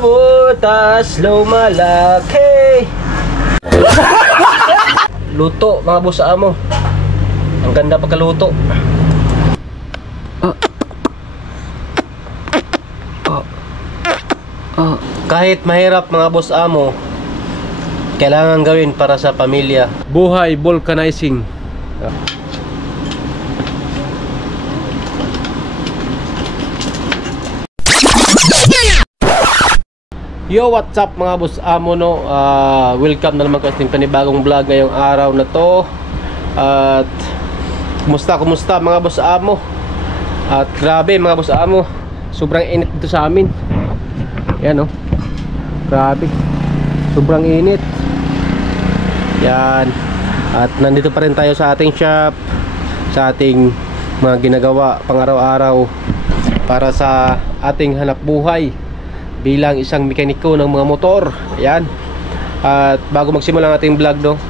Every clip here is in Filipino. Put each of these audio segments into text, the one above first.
butas lumalaki. Luto mga boss amo. Ang ganda pagkaluto. Kahit mahirap mga boss amo, kailangan gawin para sa pamilya. Buhay vulcanizing. Yo, what's up mga boss amo no? Welcome na naman kasi panibagong vlog ngayong araw na to. At kumusta mga boss amo? At grabe mga boss amo, sobrang init dito sa amin. Yan oh. Grabe. Sobrang init. Yan. At nandito pa rin tayo sa ating shop, sa ating mga ginagawa pang araw-araw para sa ating hanap buhay bilang isang mekaniko ng mga motor. Ayan. At bago magsimula ang ating vlog no,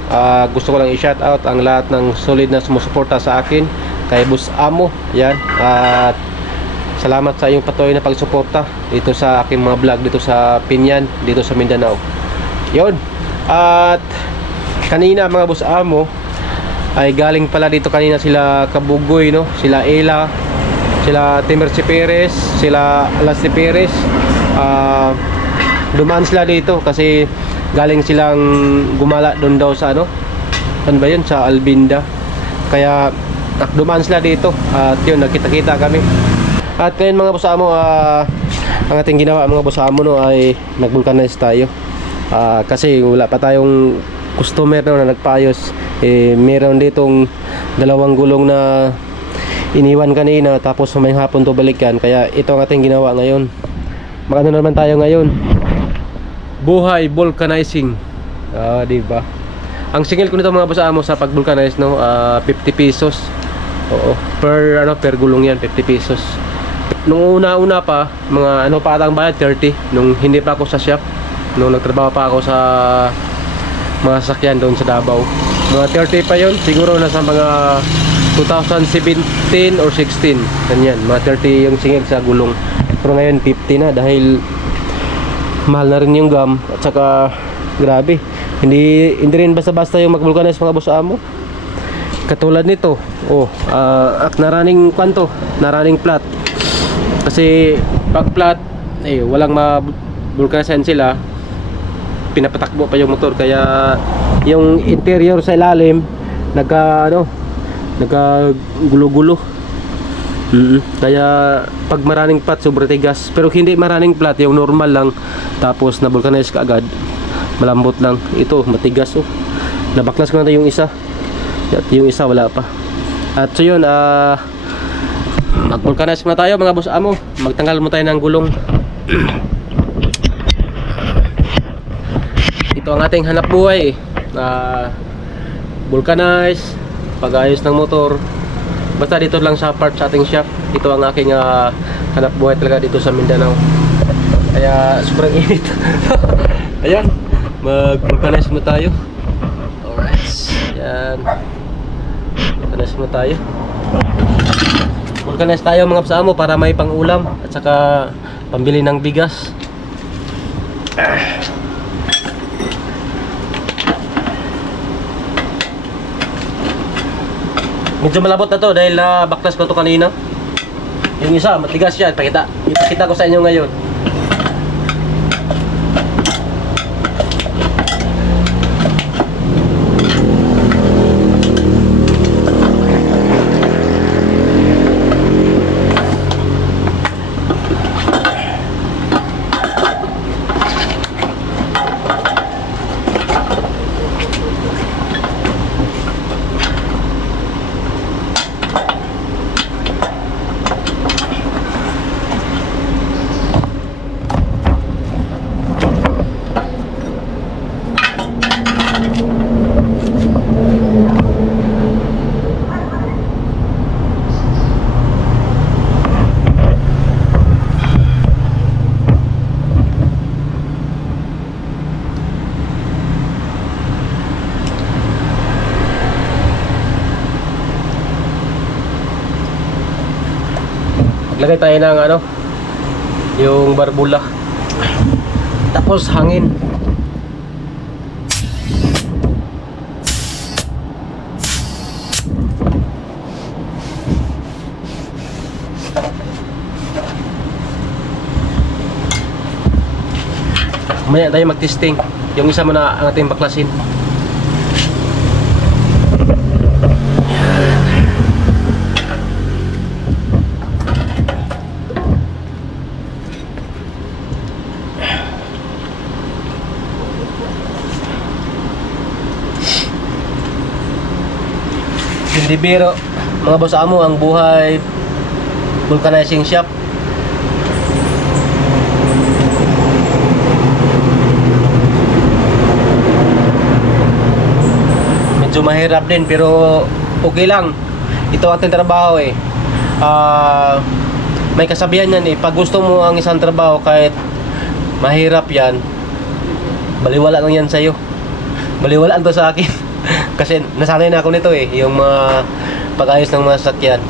gusto ko lang i-shout out ang lahat ng solid na sumusuporta sa akin kay Boss Amo. Ayan. At salamat sa iyong patuloy na pagsuporta dito sa aking mga vlog dito sa Pinyan, dito sa Mindanao. Yun. At kanina mga Boss Amo ay galing pala dito kanina sila Kabugoy no, sila Ela, sila Timerci Perez, sila Alasti Perez. Dumaan sila dito kasi galing silang gumala doon daw sa ano, saan ba yun, sa Albinda. Kaya dumaan sila dito at yun, nagkita-kita kami. At ngayon mga boss amo, ang ating ginawa mga boss amo no, ay nag-vulcanize tayo. Kasi wala pa tayong customer no, na nagpaayos. Meron ditong dalawang gulong na iniwan kanina, tapos may hapon to balikan. Kaya ito ang ating ginawa ngayon. Magano naman tayo ngayon, buhay vulcanizing. Diba? Ang singil ko nito mga boss amo sa pag-vulcanize no, 50 pesos. Oo, per gulong yan, 50 pesos. Nung una pa, mga ano pa atang bayad, 30. Nung hindi pa ako sa shop, nung nagtrabaho pa ako sa mga sasakyan doon sa Davao, mga 30 pa yon. Siguro nasa mga 2017 or 16, ganyan, mga 30 yung singil sa gulong. Pero ngayon 50 na dahil mahal na rin yung gum. At saka grabe, hindi rin basta-basta yung mag-vulcanize mga boss amo. Katulad nito, naraning kwanto, naraning flat. Kasi pag flat, walang ma-vulcanize sila, pinapatakbo pa yung motor. Kaya yung interior sa ilalim nagka-gulo-gulo. Kaya pag maraming flat, sobrang tigas. Pero hindi maraming flat, yung normal lang, tapos na vulcanize ka agad, malambot lang. Ito matigas oh. Nabaklas ko na yung isa. At yung isa wala pa. At so yun, mag-vulcanize muna tayo mga boss amo. Magtanggal mo tayo ng gulong. Ito ang ating hanap buhay, vulcanize, pag-ayos ng motor. Basta dito lang sa part sa ating shop. Ito ang aking hanap buhay talaga dito sa Mindanao. Kaya sobrang init. Ayan, mag-vulcanize mo tayo. Alright. Ayan, vulcanize mo tayo. Vulcanize tayo mga boss amo para may pang-ulam at saka pambili ng bigas. Medyo malabot na to dahil baklas ko to kanina. Yung isa matigas yan. Ipakita ko sa inyo ngayon. Maglagay tayo ng ano, yung barbula. Tapos hangin. Mamaya tayo mag-testing. Yung isa muna ang ating baklasin. Hindi biro, mga boss amo, ang buhay vulcanizing shop. Medyo mahirap din pero okay lang. Ito ating trabaho eh. May kasabihan yan eh, pag gusto mo ang isang trabaho kahit mahirap yan, baliwala lang yan sa'yo. Baliwalaan to sa akin. Kasi nasanay na ako nito eh, yung mga pag-ayos ng mga sasakyan.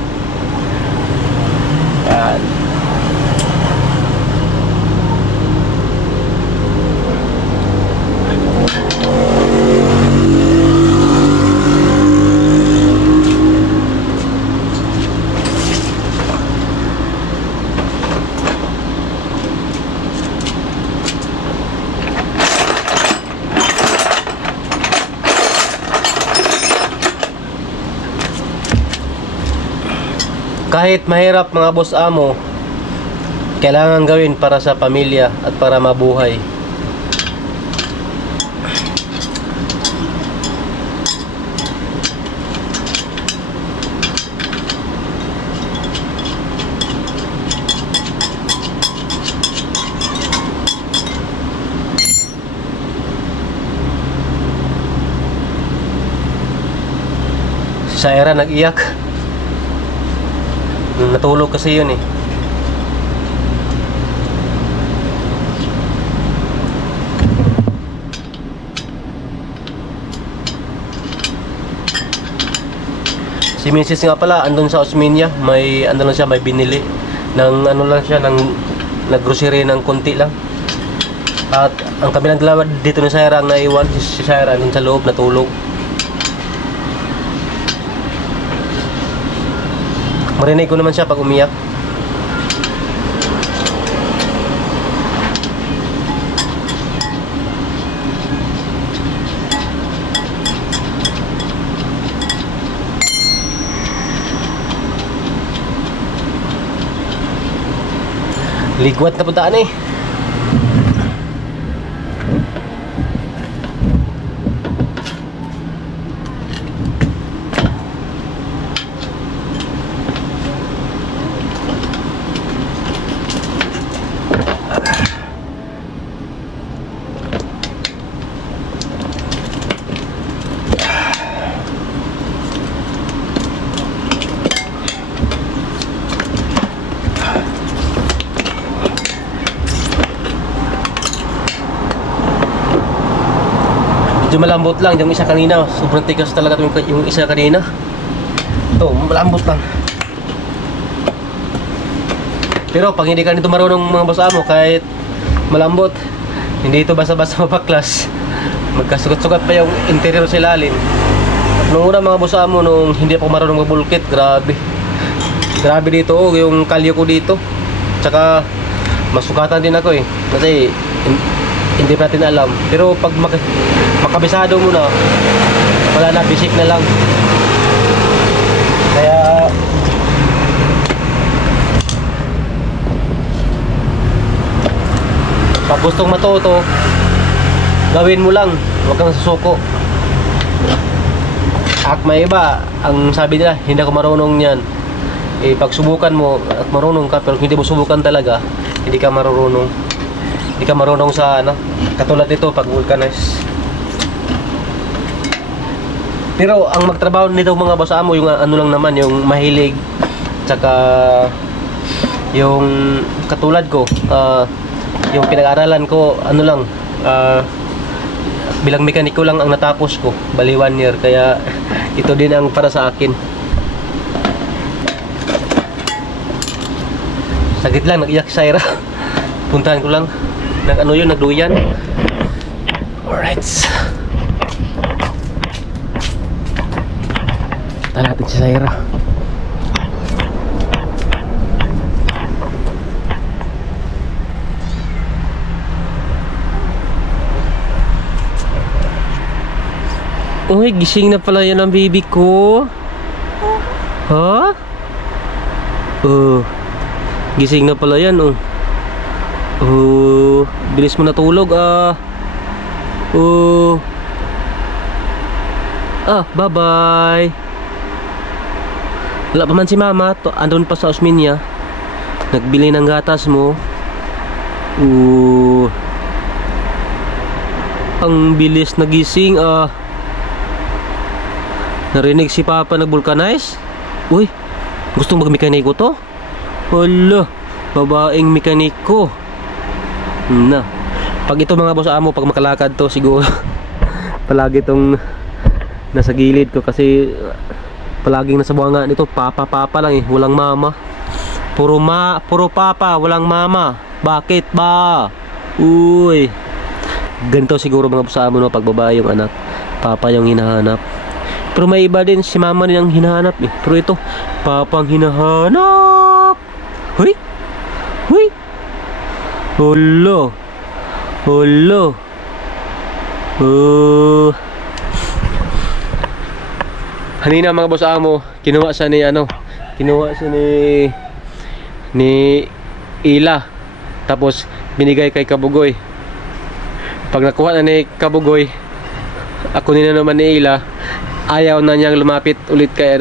Kahit mahirap mga boss amo, kailangan gawin para sa pamilya at para mabuhay. Si Saira nag-iyak. Natulog kasi yun eh. Si Mrs. nga pala andun sa Osmeña, may ano lang siya, may binili ng ano lang siya, ng naggrocery ng konti lang. At ang kabilang dalawa dito ni Saira ang naiwan. Si Saira andun sa loob natulog. Marinig ko naman siya pag umiyak. Ligwat na puntaan eh. Medyo malambot lang yung isa kanina. Sobrang tigas talaga yung isa kanina. Ito, malambot lang. Pero pag hindi ka nito marunong mga boss amo, kahit malambot, hindi ito basta-basta mapaklas. Magkasugat-sugat pa yung interior sa ilalim. At nung una mga boss amo, nung hindi ako marunong magbulkit, grabe. Grabe dito, oh, yung kalyo ko dito. Tsaka masugatan din ako eh. Kasi hindi natin alam. Pero pag makabisado mo na, wala na, bisik na lang. Kaya pag gustong matuto, gawin mo lang, huwag kang susuko. At may iba, ang sabi nila, hindi ako marunong yan. Eh, pag subukan mo at marunong ka, pero hindi mo subukan talaga, hindi ka marunong. Hindi ka marunong sa ano, katulad nito pag vulcanize. Pero ang magtrabaho nito mga boss amo, yung ano lang naman, yung mahilig, tsaka yung katulad ko, yung pinag-aralan ko, ano lang, bilang mekaniko lang ang natapos ko, bali 1 year, kaya ito din ang para sa akin. Saglit lang, nag-iyak si Saira. Puntahan ko lang. ano yun, nagduyan. Alright. Tala natin si Zaira. Uy, gising na pala yan ang baby ko. Ha? Gising na pala yan, oh. Bilis mo natulog, ah. Bye-bye. Wala pa man si mama. Andun pa sa Osminia. Nagbili ng gatas mo. Ang bilis nagising, ah. Narinig si Papa nag-vulcanize? Uy, gustong mag-mekaniko to? Hala, babaeng mekaniko. Na, pag ito mga boss amo, pag makalakad to siguro palagi itong nasa gilid ko kasi palaging nasa buwanga nito. Papa lang eh, walang mama. Puro papa, walang mama. Bakit ba? Uy, ganito siguro mga boss amo, no, pag babae yung anak, papa yung hinahanap. Pero may iba din, si mama niyang hinahanap eh. Pero ito, papang hinahanap. Huy! Huy! Holo! Holo! Kanina mga boss amo, kinuha siya ni Ila. Tapos binigay kay Kabugoy. Pag nakuha na ni Kabugoy, ako nila naman ni Ila. Ayaw na niyang lumapit ulit kay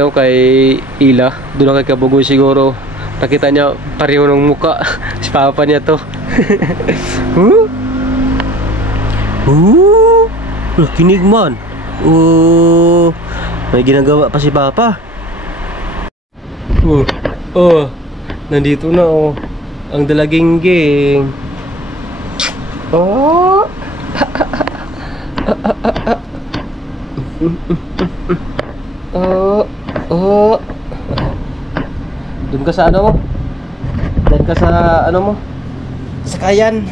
Ila. Doon kay Kabugoy siguro. Nakita niya pareho ng muka. Si papa niya to. Kinig man. May ginagawa pa si papa. Nandito na oh. Ang dalagingging. Doon ka sa ano mo? Doon ka sa ano mo? Sakayan.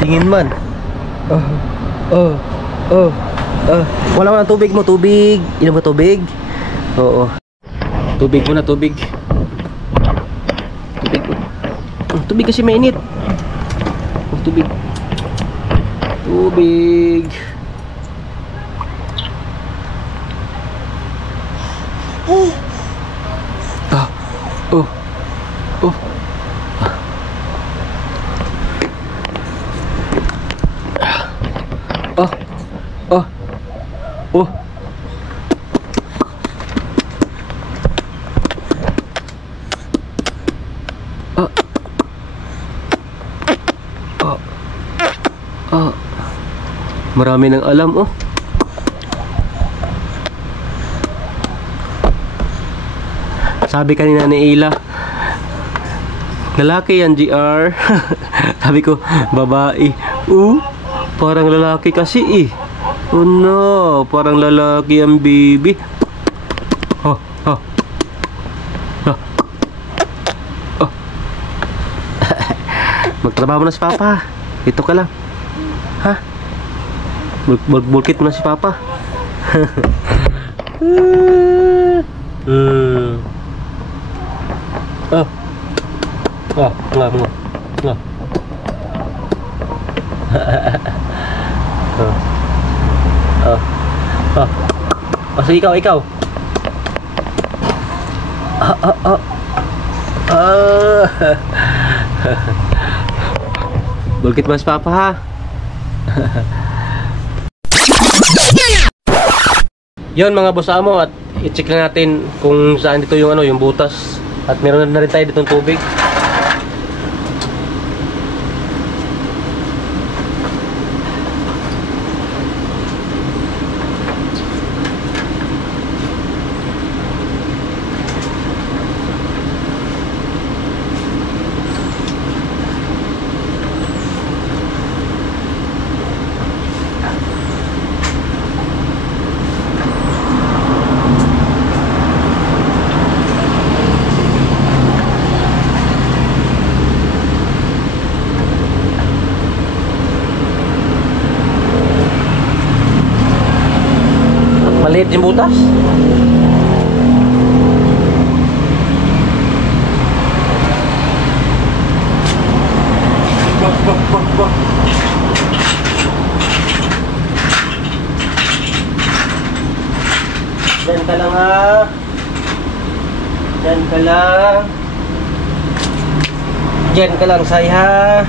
Tingin man. Wala ng tubig mo, tubig. Inom ka tubig? Oo. Tubig mo na, tubig. Tubig kasi mainit. Tubig. Tubig. Marami nang alam, oh. Sabi kanina ni Ila, lalaki yan, GR. Sabi ko, babae. Parang lalaki kasi eh. Oh no, parang lalaki ang baby. Magtrabaho na si Papa. Ito ka lang. Ha? Bulkit mo na si Papa. Sige, ikaw. Bulkit mas Papa, ha. Yon mga boss amo, at i-check lang natin kung saan dito yung yung butas, at meron na rin tayo ditong tubig. Maliit yung butas. Diyan ka lang ha. Diyan ka lang. Diyan ka lang, say ha.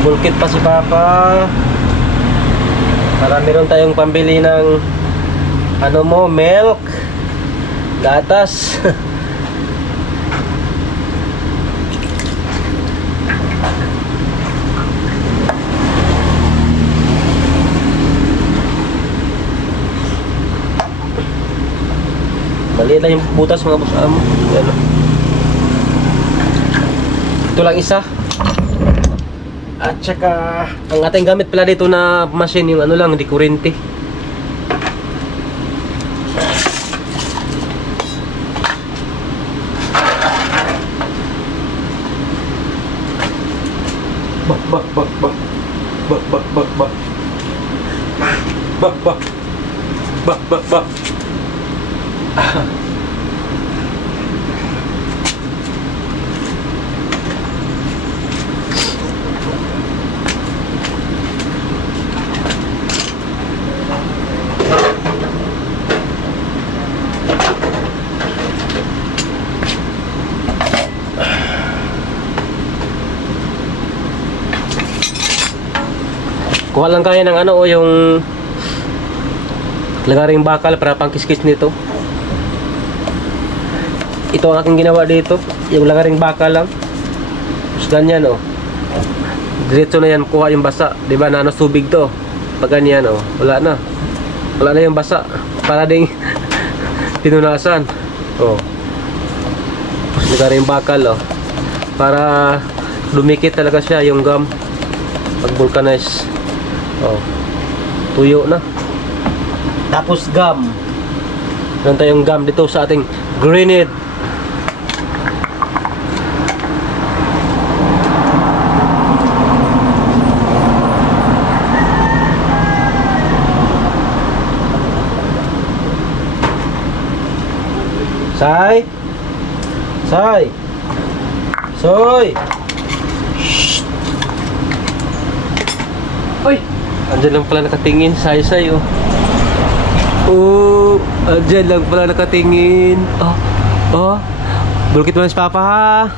Bulkit pa si Papa. Para meron tayong pambili ng ano mo, milk, gatas. Maliit lang yung butas mga boss amo. Yan. Ito lang isa. At saka ang ating gamit pala dito na machine yung ano lang, di kurente. Bak bak bak bak. Bak bak bak bak. Bak bak. Bak bak bak. Kuha lang kaya ng ano o yung lagaring bakal para pang kiskis nito. Ito ang aking ginawa dito, yung lagaring bakal lang. Tapos ganyan o. Diretso na yan kuha yung basa. Diba na tubig to. Pag ganyan o, wala na. Wala na yung basa. Para ding pinunasan. O. Tapos lagaring bakal o. Para dumikit talaga siya yung gum. Pag vulcanize. Oh, tuyo na. Tapos gum. Meron tayong gum dito sa ating grenade. Say. Say. Soy. Shh. Oy. Andiyan lang pala nakatingin, say-say oh. Oh, andiyan lang pala nakatingin. Oh, oh. Bulkit mo na si Papa ha.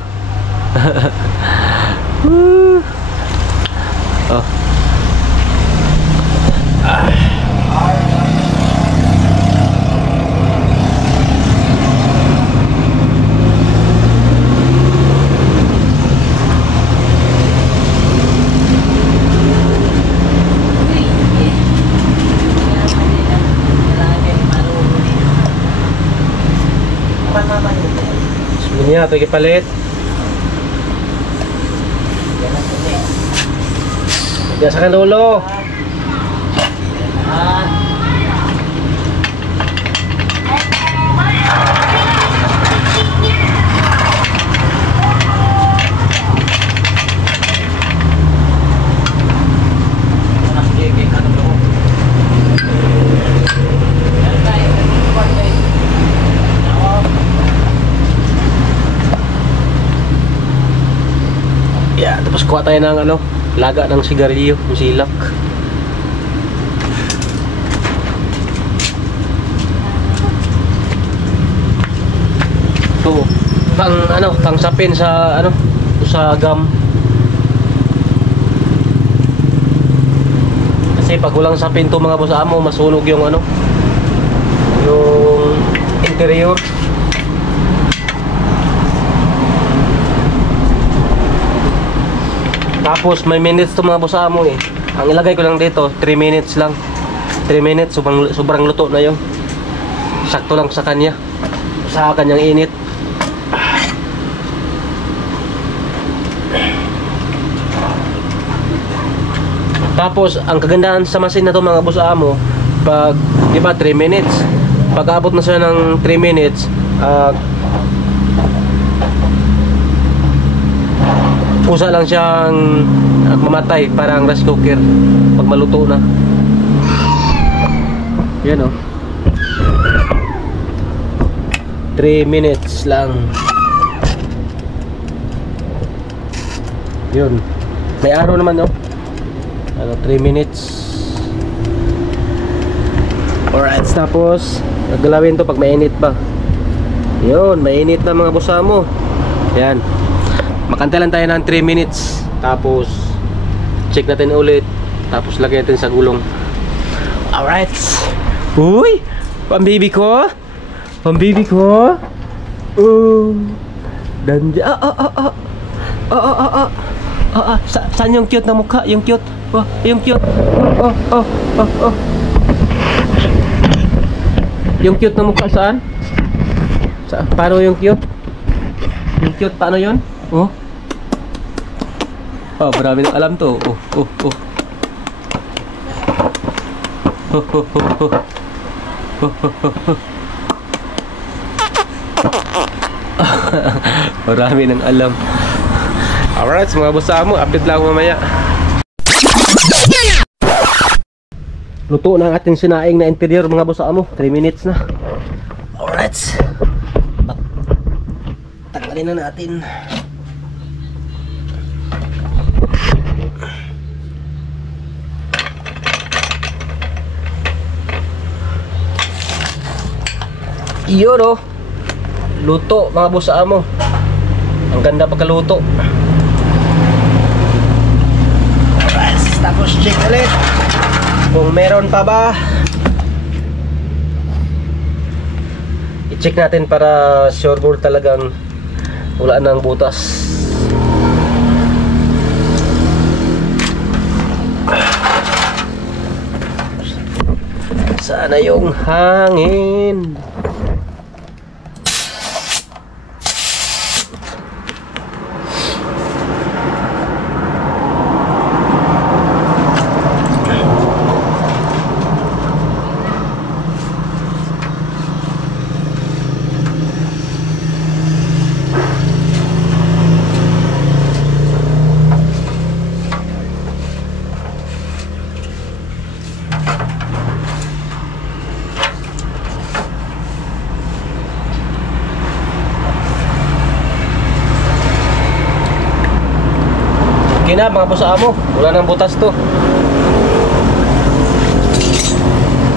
Oh. Niya, ito ipalit. Diyan sa kanulo. Tapos kuha tayo ng ano, laga ng sigarilyo, yung silak. Ito, pang ano, pang sapin sa ano, sa gum. Kasi pag walang sapin to mga boss amo, masunog yung ano, yung interior. Tapos may minutes to mga boss amo eh. Ang ilagay ko lang dito 3 minutes lang. 3 minutes sobrang luto na 'yon. Sakto lang sa kanya. Sa kanyang init. Tapos ang kagandahan sa machine na to mga boss amo, pag di ba 3 minutes, pag abot na siya ng 3 minutes, pusa lang siyang mamatay, parang rice cooker pag maluto na. Yan oh. 3 minutes lang. Yun. May araw naman, oh. 3 minutes. Alright, tapos gagalawin to pag mainit pa. Yun, mainit na mga boss amo. Yan. Makantay lang tayo ng 3 minutes. Tapos check natin ulit. Tapos lagay natin sa gulong. Alright. Uy! Pambibi ko. Pambibi ko. Danja. Saan yung cute na mukha? Yung cute. Yung cute. Yung cute na mukha saan? Paano yung cute? Yung cute, paano yun? Marami nang alam to. Marami nang alam. Alright, mga boss amo, update lang mamaya. Luto na ang ating sinaing na interior mga boss amo. 3 minutes na. Alright. Tanggalin na natin. Iyon oh. Luto mga boss amo. Ang ganda pagkaluto. Alright, tapos check ulit kung meron pa ba. I-check natin para sure talagang wala nang butas. Sana yung hangin. Okay na mga boss amo, wala nang butas to.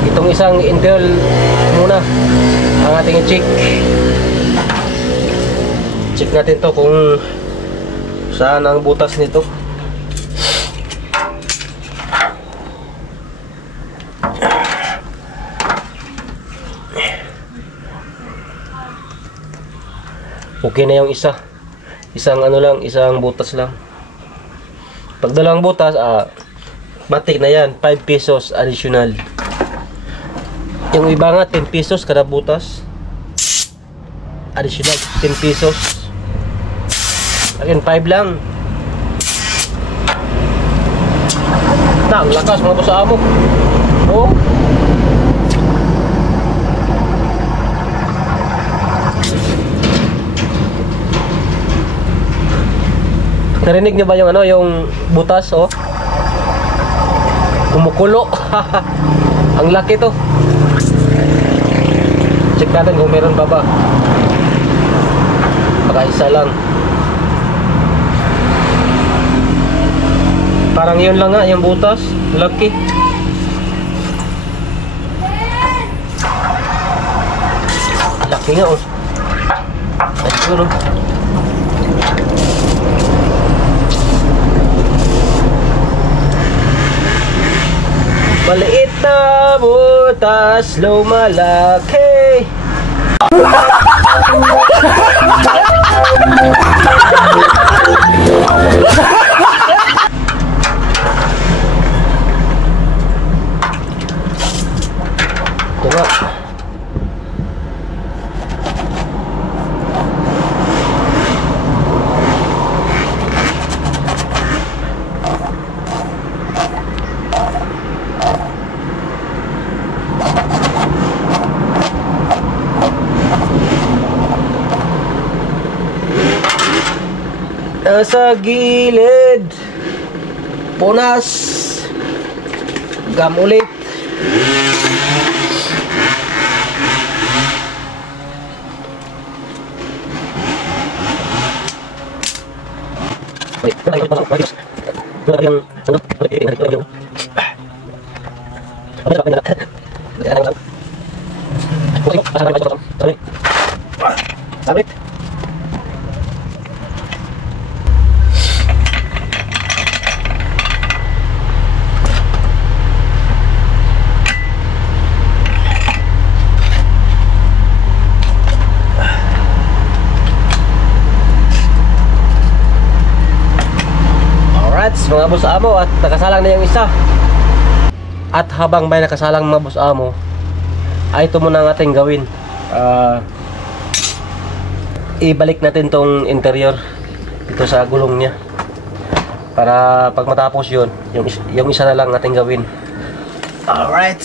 Itong isang intel muna ang ating i-check. Check natin to kung saan ang butas nito. Okay na yung isa. Isang ano lang, isang butas lang. Pag dalawang butas, matik na yan, 5 pesos additional. Yung iba nga 10 pesos kada butas. Additional 10 pesos. Akin 5 lang. Ang lakas mga boss amo. Oh. Narinig niyo ba yung ano, yung butas oh? Kumukulo. Ang laki to. Check natin kung meron pa ba. Baka isa lang. Parang yun lang nga, yung butas. Laki. Laki nga oh. Ay siguro. Maliit na butas, lumalaki. Ito nga. Nasa gilid, punas, gam ulit. Sabit. Alright, mga boss amo, at nakasalang na yung isa. At habang may nakasalang mga boss amo, ay ito muna ang ating gawin. Ibalik natin tong interior dito sa gulong niya, para pag matapos yun, yung isa na lang ating gawin. Alright.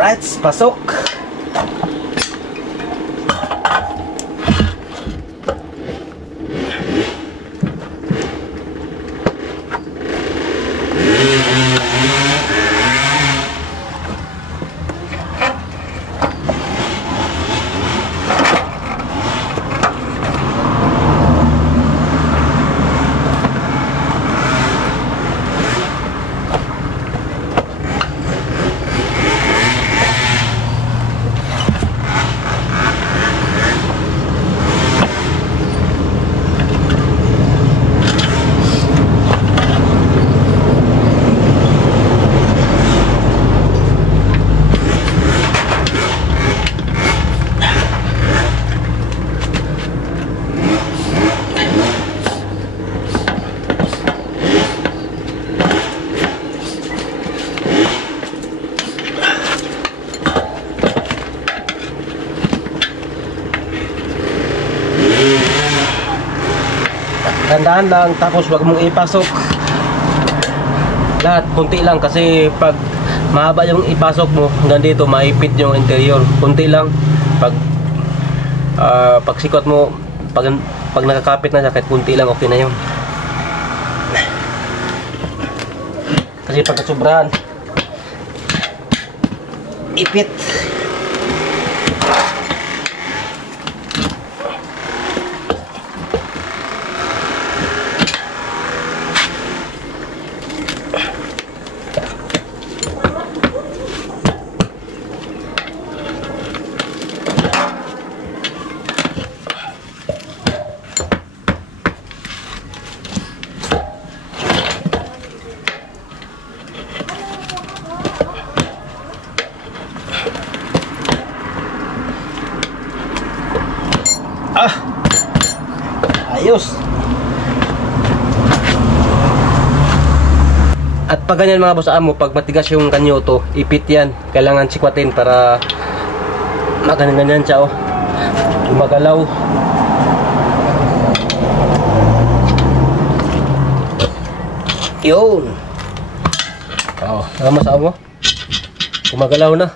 Alright, pasok. Tandaan lang, tapos wag mong ipasok lahat, kunti lang, kasi pag mahaba yung ipasok mo hanggang dito, maipit yung interior. Kunti lang, pag sikot mo, pag nakakapit na siya, kahit kunti lang, okay na yun. Kasi pag nasubrahan, ipit. Ayos. At pag ganyan mga boss amo, pag matigas yung kanyoto, ipit yan. Kailangan sikwatin para maganyan-ganyan siya, oh. Gumagalaw. Yun. Oh, mga boss amo, gumagalaw na.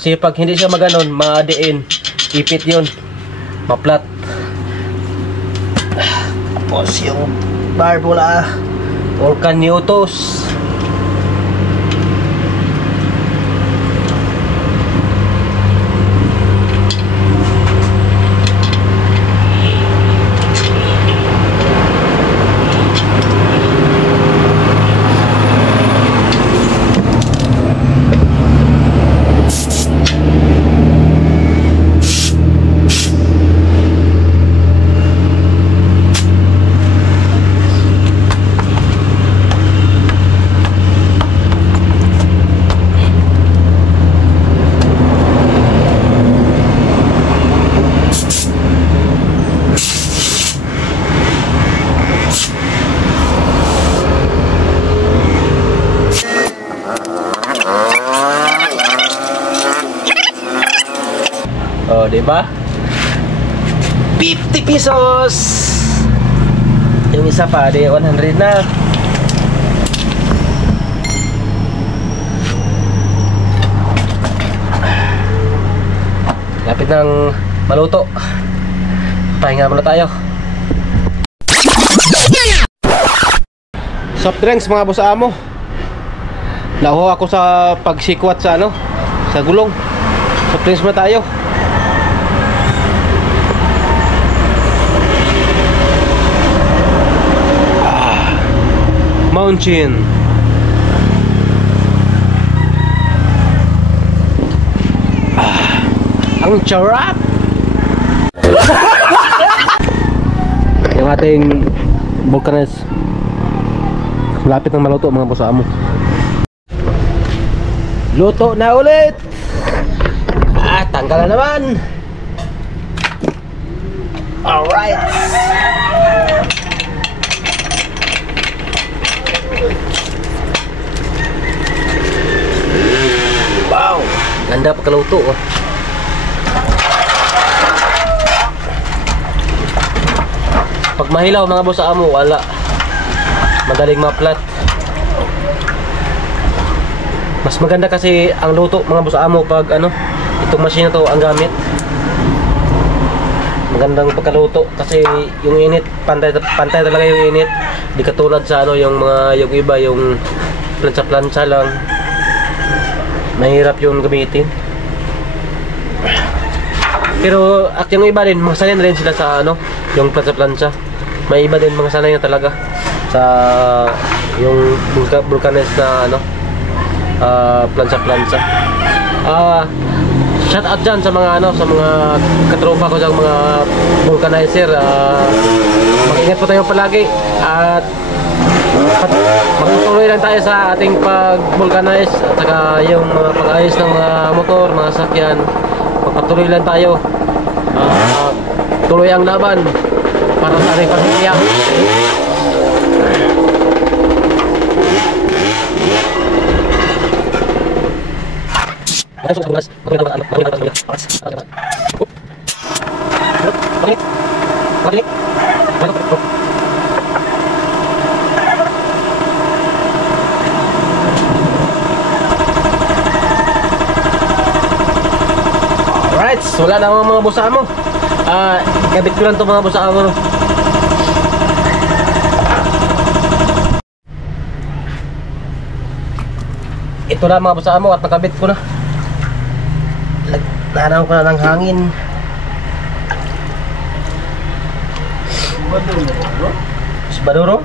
Kasi pag hindi siya maganon, maadiin, ipit yun, maplat. Tapos yung barbula or kanyotos, oh, diba? 50 pesos. Yung isa pa, di 100 na. malapit ng maluto. Pahinga muna tayo. Soft drinks mga boss amo. Nauho ako sa pagsikwat sa ano, sa gulong. Soft drinks muna tayo. Mountain. Ang charap. Yung ating Vulcanes malapit ng maluto mga boss amo. Luto na ulit. Tanggal na naman. Alright. Wow, ganda pagkaluto oh. Pag mahilaw mga boss amo, wala. Madaling maplat. Mas maganda kasi ang luto mga boss amo pag ano, itong machine na to ang gamit. Magandang pagkaluto kasi yung init, pantay talaga yung init. Di katulad sa ano, yung iba yung plancha lang. Mahirap yung gamitin. Pero at yung iba din, masanay na rin sila sa ano, yung plancha. May iba din mga sanay na talaga sa yung Vulcanes na ano, plancha. Shout out dyan sa mga ano, sa mga katropa ko sa mga vulcanizer. Mag-ingat po tayo palagi at magtutuloy lang tayo sa ating pag-vulcanize at saka yung mga pag-ayos ng mga motor, mga sakyan. Magpatuloy lang tayo. Tuloy ang laban para sa ating pamilya. Alright, wala na mga boss amo. Kabit ko lang ito mga boss amo. Ito na mga boss amo at nakabit ko na. Nanaw ko na ng hangin. Baduro?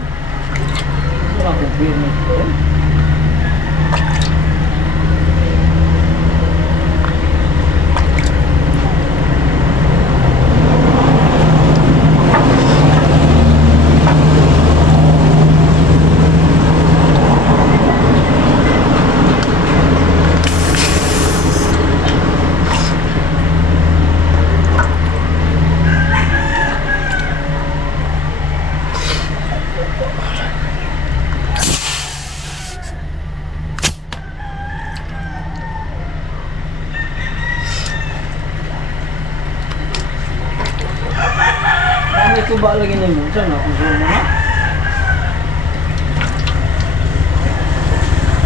Ito ba lagi na yung sana? Konsumo na?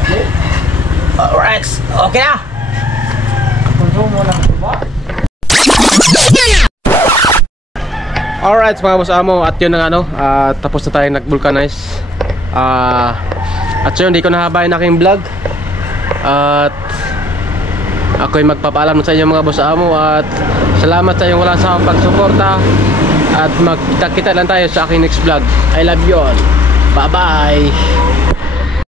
Okay? Alright, okay na! Konsumo lang ito ba? Alright mga boss amo, at yun ang ano, tapos na tayo nag-vulcanize. At yun, di ko nahabayin aking vlog. At ako'y magpapaalam sa inyo mga boss amo. At salamat sa inyong walang sawang pagsuporta. At magkita-kita lang tayo sa aking next vlog. I love you all. Bye bye.